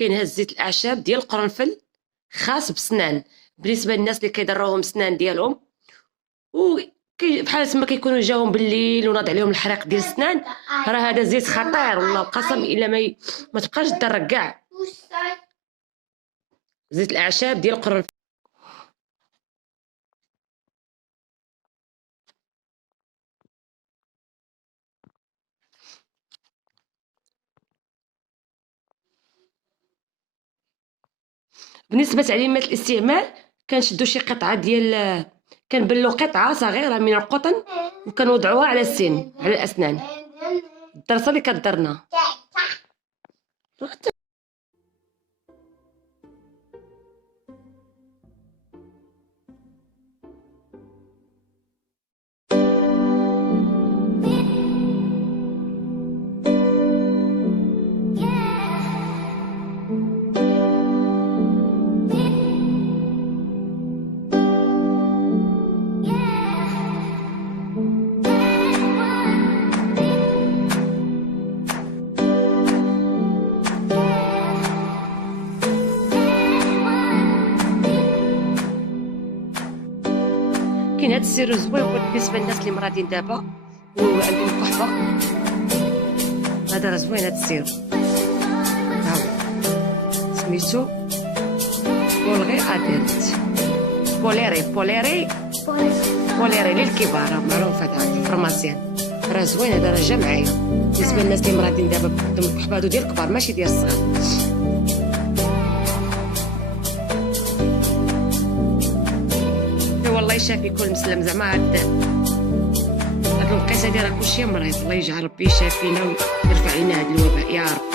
كاين هاد زيت الاعشاب ديال القرنفل خاص بسنان بالنسبه للناس اللي كيضروهم سنان ديالهم، و بحال تما كيكونوا جاهم بالليل وناض عليهم الحريق ديال السنان. راه هذا زيت خطير والله القسم، الا ما تبقاش تضرك كاع. زيت الاعشاب ديال القرنفل. بالنسبه لتعليمات الاستعمال، كنشدوا شي قطعه ديال، كنبلوا قطعه صغيره من القطن وكنوضعوها على السن على الاسنان، الدرسه اللي كدرنا. كاين هاد السيرو زوين بالنسبه للناس اللي مرادين دابا وعندهم القحبه. هذا راه زوين هاد السيرو، ها هو سميتو بولغي اديلت، بوليري للكبار، معروف هذا في الفرماسيان. راه زوين هذا، راه جا معايا بالنسبه للناس اللي مرادين دابا عندهم القحبه، هادو ديال الكبار ماشي ديال الصغار. والله يشافي كل مسلم، زعما هاد الوقيته هادي راه كلشي مريض. الله يجعل ربي يشافينا ويرفع لنا هاد الوباء يا رب.